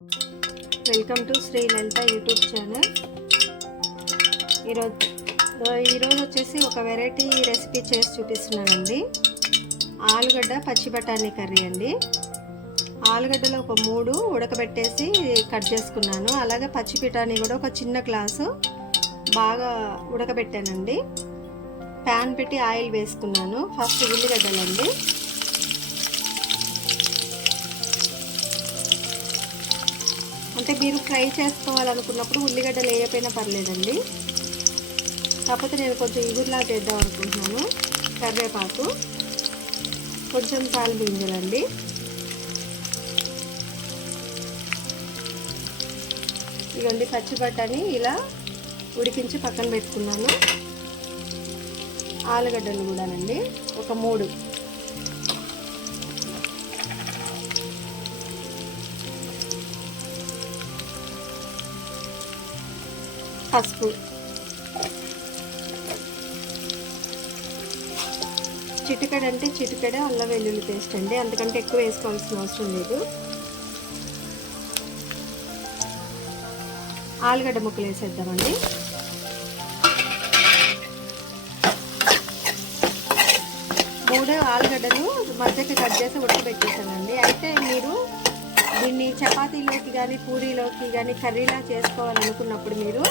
Welcome to Shri Lalitha YouTube channel. ఈరోజు వచ్చేసి ఒక వెరైటీ రెసిపీ చేసి చూపిస్తున్నానండి. ఆలుగడ్డ పచ్చి బఠానీ కర్రీ అండి. ఆలుగడ్డలో ఒక 3 ఉడకబెట్టేసి కట్ చేసుకున్నాను. అలాగే పచ్చి బఠానీ కూడా ఒక చిన్న గ్లాసు బాగా ఉడకబెట్టానండి. ప్యాన్ పెట్టి ఆయిల్ వేసుకున్నాను. ఫస్ట్ ఉల్లిగడ్డలండి. అంటే మీరు ఫ్రై చేసుకోవాలనుకున్నప్పుడు ఉల్లిగడ్డలు వేయకపోయినా పర్లేదండి. కాకపోతే నేను కొంచెం ఇగురులా చేద్దాం అనుకుంటున్నాను. కరివేపాకు, కొంచెం తాలింపు గింజలండి. ఇవన్నీ పచ్చి బఠానీ ఇలా ఉడికించి పక్కన పెట్టుకున్నాను. ఆలుగడ్డలు కూడానండి ఒక 3. పసుపు, చిటికెడ అంటే చిటికెడ అల్లం వెల్లుల్లి పేస్ట్ అండి. అంతకంటే ఎక్కువ వేసుకోవాల్సిన అవసరం లేదు. ఆలుగడ్డ ముక్కలు వేసేద్దామండి. మూడు ఆలుగడ్డలు మధ్యకి కట్ చేసి ఉడకబెట్టేసానండి. అయితే మీరు దీన్ని చపాతీలోకి కానీ పూరీలోకి కానీ కర్రీలా చేసుకోవాలనుకున్నప్పుడు మీరు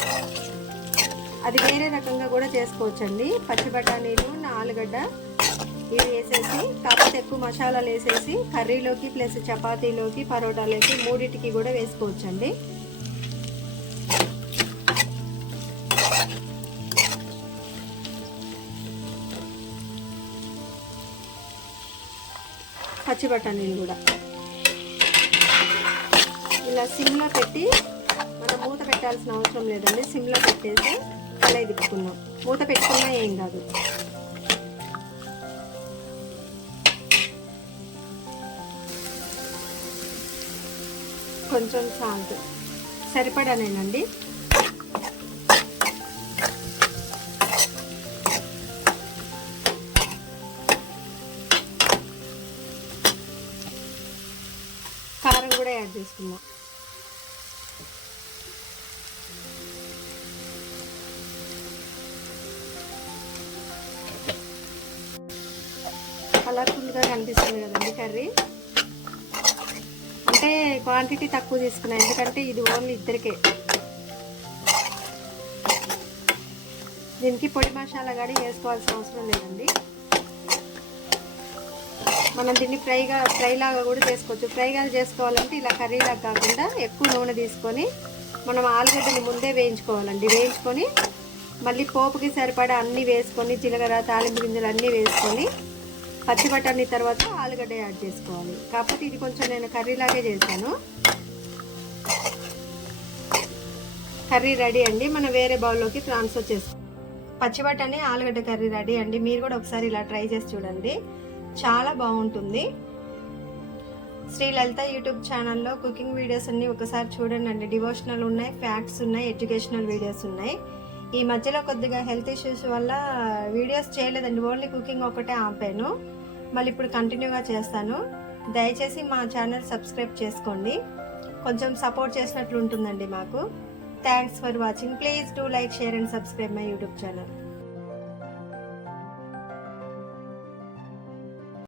అది వేరే రకంగా కూడా చేసుకోవచ్చండి. పచ్చి బఠానీలు, ఆలుగడ్డ ఇవి వేసేసి కాకపోతే ఎక్కువ మసాలాలు వేసేసి కర్రీలోకి ప్లస్ చపాతీలోకి పరోటాలోకి మూడింటికి కూడా వేసుకోవచ్చండి. పచ్చి బఠానీలు కూడా ఇలా సిమ్లో పెట్టి మనం మూత పెట్టాల్సిన అవసరం లేదండి. సిమ్లో పెట్టేసి కలయి తిప్పుకున్నాం. మూత పెట్టుకున్నా ఏం కాదు. కొంచెం సాల్ట్ సరిపడానేనండి. కారం కూడా యాడ్ చేసుకున్నాం. కలర్ఫుల్గా కనిపిస్తుంది కదండి కర్రీ. అంటే క్వాంటిటీ తక్కువ తీసుకున్నాను, ఎందుకంటే ఇది ఓన్లీ ఇద్దరికే. దీనికి పొడి మసాలా కానీ వేసుకోవాల్సిన అవసరం లేదండి. మనం దీన్ని ఫ్రైలాగా కూడా చేసుకోవచ్చు. ఫ్రైగా చేసుకోవాలంటే ఇలా కర్రీలాగా కాకుండా ఎక్కువ నూనె తీసుకొని మనం ఆలుగడ్డని ముందే వేయించుకోవాలండి. వేయించుకొని మళ్ళీ పోపుకి సరిపడా అన్నీ వేసుకొని జీలకర్ర, తాలింపు గింజలు అన్నీ వేసుకొని పచ్చి బఠానీ తర్వాత ఆలుగడ్డ యాడ్ చేసుకోవాలి. కాకపోతే ఇది కొంచెం నేను కర్రీలాగే చేశాను. కర్రీ రెడీ అండి. మనం వేరే బౌల్లోకి ట్రాన్స్ఫర్ చేసుకోవాలి. పచ్చి బఠానీ ఆలుగడ్డ కర్రీ రెడీ అండి. మీరు కూడా ఒకసారి ఇలా ట్రై చేసి చూడండి, చాలా బాగుంటుంది. శ్రీ లలిత యూట్యూబ్ ఛానల్లో కుకింగ్ వీడియోస్ అన్నీ ఒకసారి చూడండి అండి. డివోషనల్ ఉన్నాయి, ఫ్యాక్ట్స్ ఉన్నాయి, ఎడ్యుకేషనల్ వీడియోస్ ఉన్నాయి. ఈ మధ్యలో కొద్దిగా హెల్త్ ఇష్యూస్ వల్ల వీడియోస్ చేయలేదండి. ఓన్లీ కుకింగ్ ఒకటే ఆపాను. మళ్ళీ ఇప్పుడు కంటిన్యూగా చేస్తాను. దయచేసి మా ఛానల్ సబ్స్క్రైబ్ చేసుకోండి. కొంచెం సపోర్ట్ చేసినట్లు ఉంటుందండి మాకు. Thanks for watching. Please do like, share and subscribe my YouTube channel.